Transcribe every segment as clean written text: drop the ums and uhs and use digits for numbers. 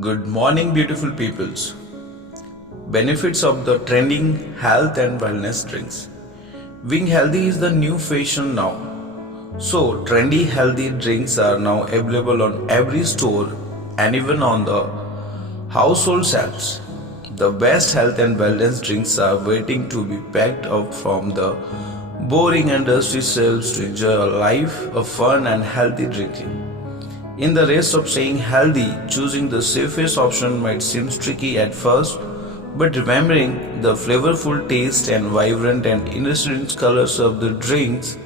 Good morning, beautiful peoples. Benefits of the trending health and wellness drinks. Being healthy is the new fashion now. So, trendy healthy drinks are now available on every store and even on the household shelves. The best health and wellness drinks are waiting to be packed up from the boring and dusty shelves to enjoy a life of fun and healthy drinking. In the race of staying healthy, choosing the safest option might seem tricky at first, but remembering the flavorful taste and vibrant and innocent colors of the drinks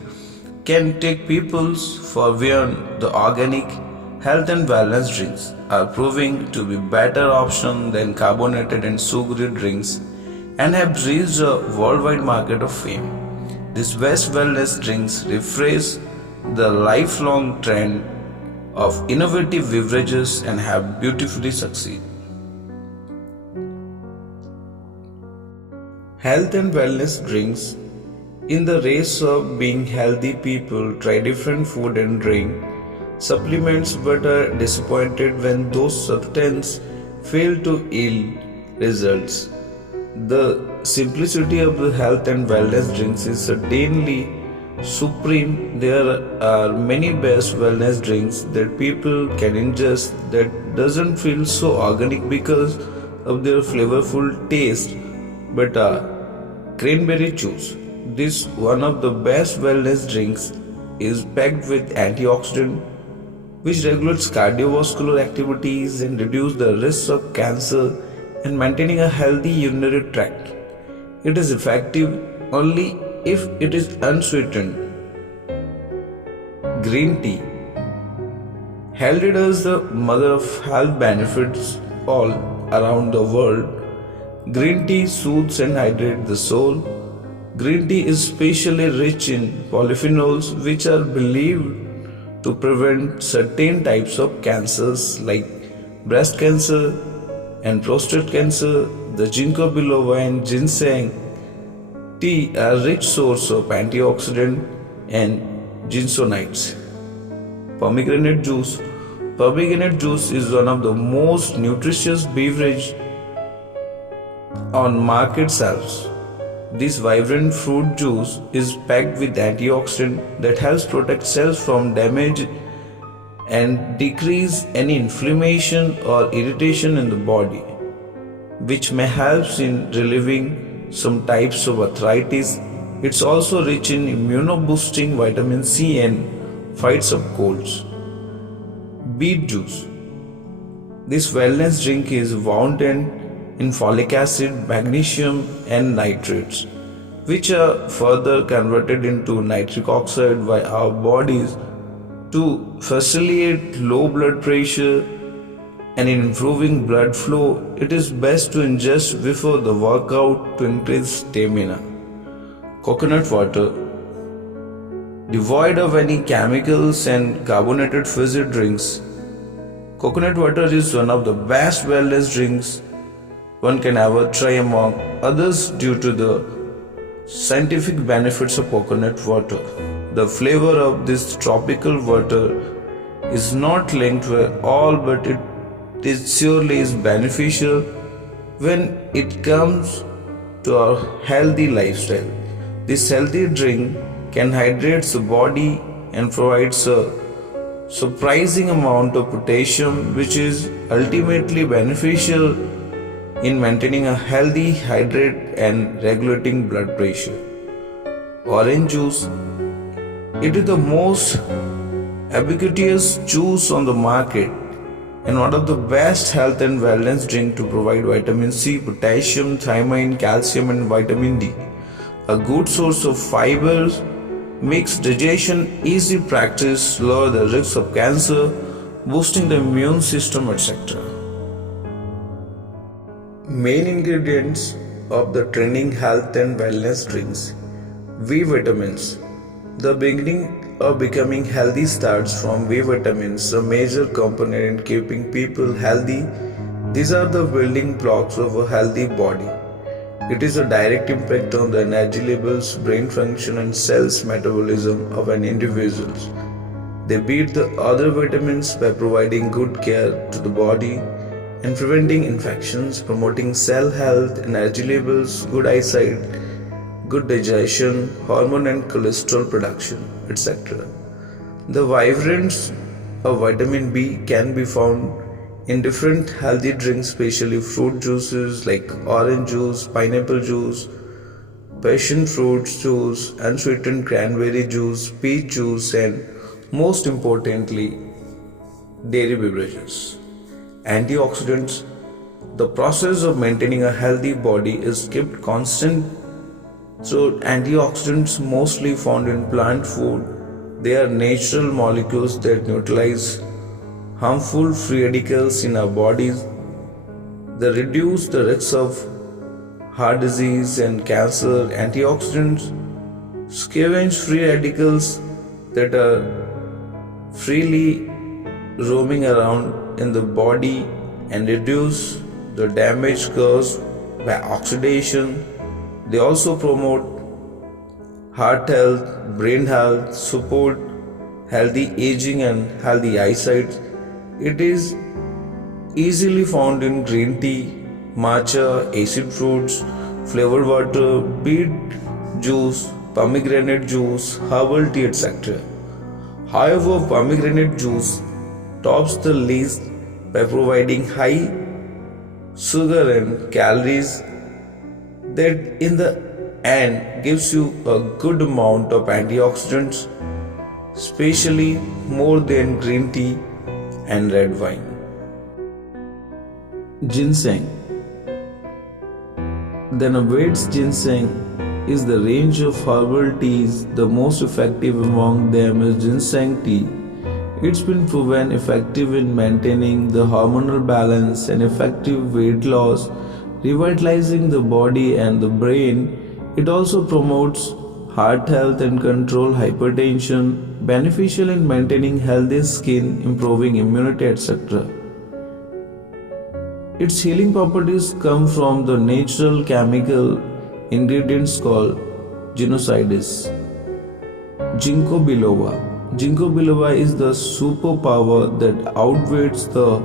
can take people for beyond the organic health and wellness drinks are proving to be better option than carbonated and sugary drinks and have reached a worldwide market of fame. These best wellness drinks refresh the lifelong trend of innovative beverages and have beautifully succeed. Health and wellness drinks. In the race of being healthy, people try different food and drink supplements but are disappointed when those substances fail to yield results. The simplicity of the health and wellness drinks is certainly supreme. There are many best wellness drinks that people can ingest that doesn't feel so organic because of their flavorful taste, but cranberry juice. This one of the best wellness drinks is packed with antioxidant which regulates cardiovascular activities and reduce the risk of cancer and maintaining a healthy urinary tract. It is effective only if it is unsweetened. Green tea, heralded as the mother of health benefits all around the world. Green tea soothes and hydrates the soul. Green tea is especially rich in polyphenols which are believed to prevent certain types of cancers like breast cancer and prostate cancer. The ginkgo biloba and ginseng tea are rich source of antioxidant and ginsenomides. Pomegranate juice. Pomegranate juice is one of the most nutritious beverages on market shelves. This vibrant fruit juice is packed with antioxidant that helps protect cells from damage and decrease any inflammation or irritation in the body, which may help in relieving some types of arthritis. It's also rich in immuno-boosting vitamin C and fights off colds. Beet juice. This wellness drink is found in folic acid, magnesium and nitrates, which are further converted into nitric oxide by our bodies to facilitate low blood pressure and in improving blood flow. It is best to ingest before the workout to increase stamina. Coconut water. Devoid of any chemicals and carbonated fizzy drinks, coconut water is one of the best wellness drinks one can ever try among others due to the scientific benefits of coconut water. The flavor of this tropical water is not linked at all, but it is surely is beneficial when it comes to our healthy lifestyle. This healthy drink can hydrate the body and provides a surprising amount of potassium, which is ultimately beneficial in maintaining a healthy hydrate and regulating blood pressure. Orange juice. It is the most ubiquitous juice on the market and one of the best health and wellness drink to provide vitamin C, potassium, thiamine, calcium and vitamin D. A good source of fibers, makes digestion easy, practice, lower the risk of cancer, boosting the immune system, etc. Main ingredients of the trending health and wellness drinks. V vitamins. The beginning of becoming healthy starts from V vitamins, a major component in keeping people healthy. These are the building blocks of a healthy body. It is a direct impact on the energy levels, brain function and cells metabolism of an individual. They beat the other vitamins by providing good care to the body and preventing infections, promoting cell health, energy levels, good eyesight, good digestion, hormone and cholesterol production, etc. The vibrance of vitamin B can be found in different healthy drinks, especially fruit juices like orange juice, pineapple juice, passion fruit juice, unsweetened cranberry juice, peach juice, and most importantly, dairy beverages. Antioxidants. The process of maintaining a healthy body is kept constant. So, antioxidants mostly found in plant food. They are natural molecules that neutralize harmful free radicals in our bodies. They reduce the risks of heart disease and cancer. Antioxidants scavenge free radicals that are freely roaming around in the body and reduce the damage caused by oxidation. They also promote heart health, brain health, support healthy aging and healthy eyesight. It is easily found in green tea, matcha, acid fruits, flavored water, beet juice, pomegranate juice, herbal tea, etc. However, pomegranate juice tops the list by providing high sugar and calories that in the end gives you a good amount of antioxidants, especially more than green tea and red wine. Ginseng. The Navates ginseng is the range of herbal teas. The most effective among them is ginseng tea. It's been proven effective in maintaining the hormonal balance and effective weight loss, revitalizing the body and the brain. It also promotes heart health and control hypertension, beneficial in maintaining healthy skin, improving immunity, etc. Its healing properties come from the natural chemical ingredients called genocides. Ginkgo biloba. Ginkgo biloba is the superpower that outweighs the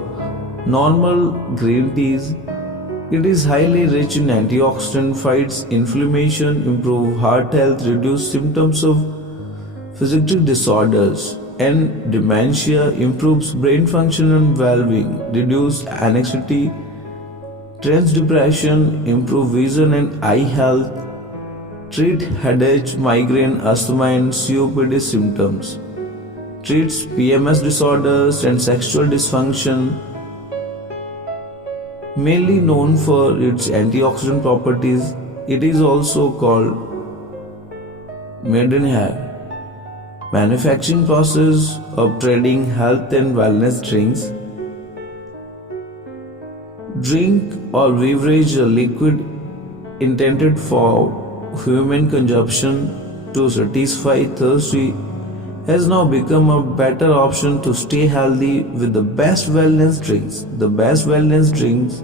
normal green teas. It is highly rich in antioxidants, fights inflammation, improves heart health, reduces symptoms of physical disorders and dementia, improves brain function and well-being, reduces anxiety, treats depression, improves vision and eye health, treats headache, migraine, asthma and COPD symptoms, treats PMS disorders and sexual dysfunction. Mainly known for its antioxidant properties, it is also called Maidenhair. Manufacturing process of trading health and wellness drinks. Drink or beverage, a liquid intended for human consumption to satisfy thirst, has now become a better option to stay healthy with the best wellness drinks. The best wellness drinks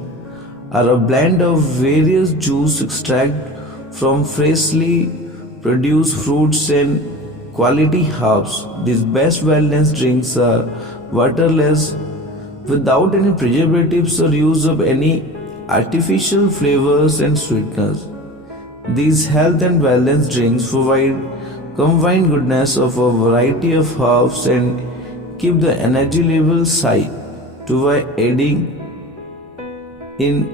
are a blend of various juice extract from freshly produced fruits and quality herbs. These best wellness drinks are waterless, without any preservatives or use of any artificial flavors and sweeteners. These health and wellness drinks provide combined goodness of a variety of herbs and keep the energy levels high, by aiding in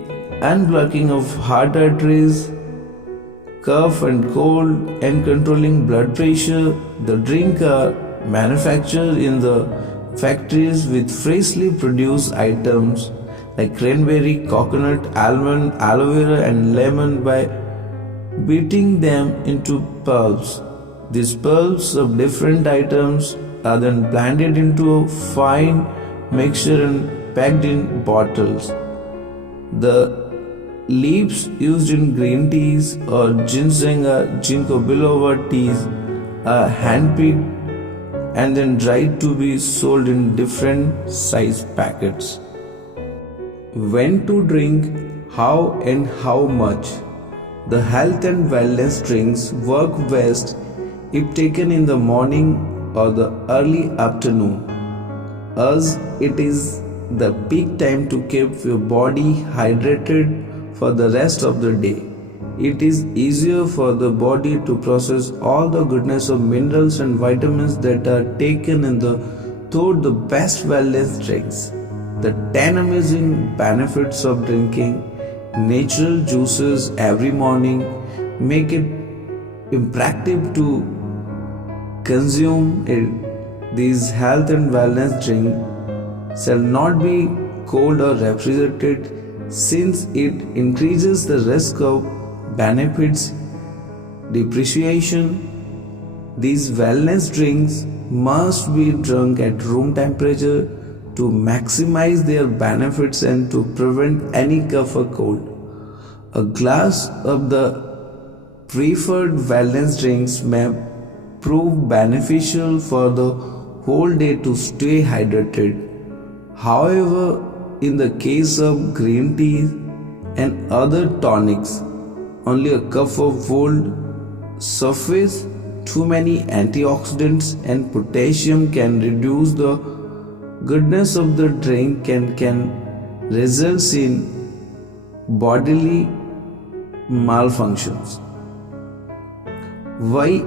unblocking of heart arteries, cough and cold, and controlling blood pressure. The drink are manufactured in the factories with freshly produced items like cranberry, coconut, almond, aloe vera, and lemon by beating them into pulps. These pulps of different items are then blended into a fine mixture and packed in bottles. The leaves used in green teas or ginseng or ginkgo biloba teas are handpicked and then dried to be sold in different size packets. When to drink, how and how much. The health and wellness drinks work best if taken in the morning or the early afternoon, as it is the peak time to keep your body hydrated for the rest of the day. It is easier for the body to process all the goodness of minerals and vitamins that are taken in the through the best wellness drinks. The 10 amazing benefits of drinking natural juices every morning make it imperative to consume it. These health and wellness drinks shall not be cold or refrigerated, since it increases the risk of benefits depreciation. These wellness drinks must be drunk at room temperature to maximize their benefits and to prevent any cough or cold. A glass of the preferred wellness drinks may prove beneficial for the whole day to stay hydrated. However, in the case of green tea and other tonics, only a cup of would suffice. Too many antioxidants and potassium can reduce the goodness of the drink and can result in bodily malfunctions. Why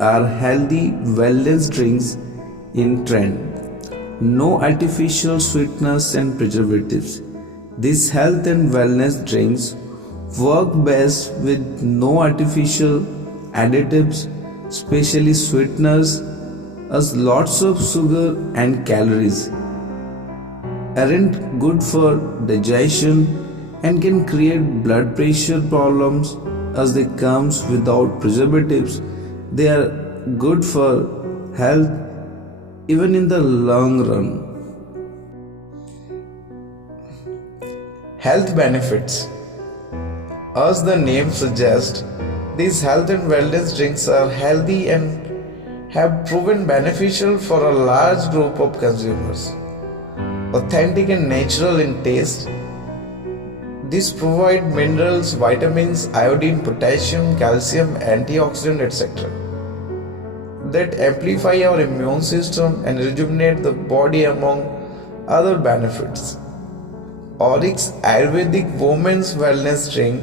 are healthy wellness drinks in trend? No artificial sweeteners and preservatives. These health and wellness drinks work best with no artificial additives, especially sweeteners, as lots of sugar and calories aren't good for digestion and can create blood pressure problems as they comes without preservatives. They are good for health even in the long run. Health benefits. As the name suggests, these health and wellness drinks are healthy and have proven beneficial for a large group of consumers. Authentic and natural in taste, these provide minerals, vitamins, iodine, potassium, calcium, antioxidant, etc. that amplify our immune system and rejuvenate the body among other benefits. Auric's Ayurvedic Women's Wellness Drink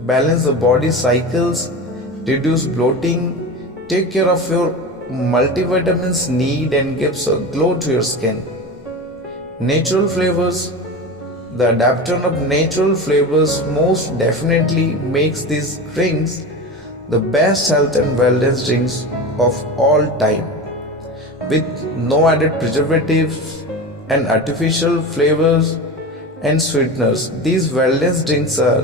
balance the body cycles, reduce bloating, take care of your multivitamins need and gives a glow to your skin. Natural flavors. The adaptation of natural flavors most definitely makes these drinks the best health and wellness drinks of all time. With no added preservatives and artificial flavors and sweeteners, these wellness drinks are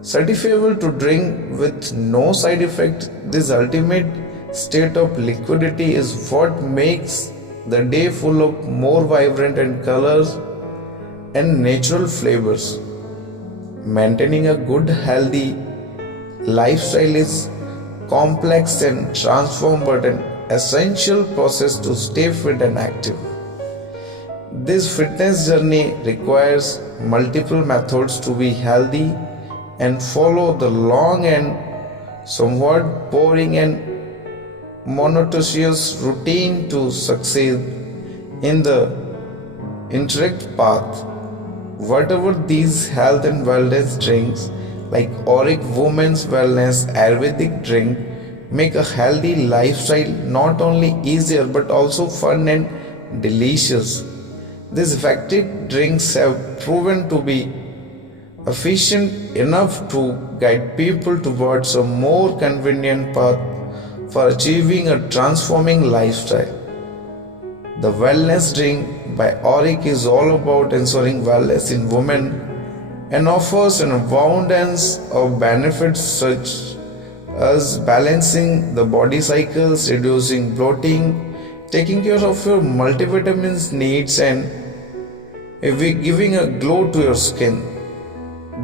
certifiable to drink with no side effect. This ultimate state of liquidity is what makes the day full of more vibrant and colors and natural flavors. Maintaining a good healthy lifestyle is complex and transformed but an essential process to stay fit and active. This fitness journey requires multiple methods to be healthy and follow the long and somewhat boring and monotonous routine to succeed in the indirect path. Whatever these health and wellness drinks like Auric Women's Wellness Ayurvedic drink make a healthy lifestyle not only easier but also fun and delicious. These effective drinks have proven to be efficient enough to guide people towards a more convenient path for achieving a transforming lifestyle. The wellness drink by Auric is all about ensuring wellness in women and offers an abundance of benefits such as balancing the body cycles, reducing bloating, taking care of your multivitamins needs and giving a glow to your skin.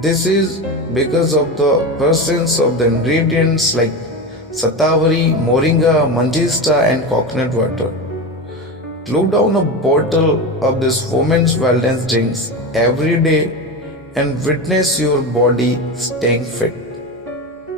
This is because of the presence of the ingredients like Satavari, Moringa, Manjista and coconut water. Glue down a bottle of this women's wellness drinks every day and witness your body staying fit.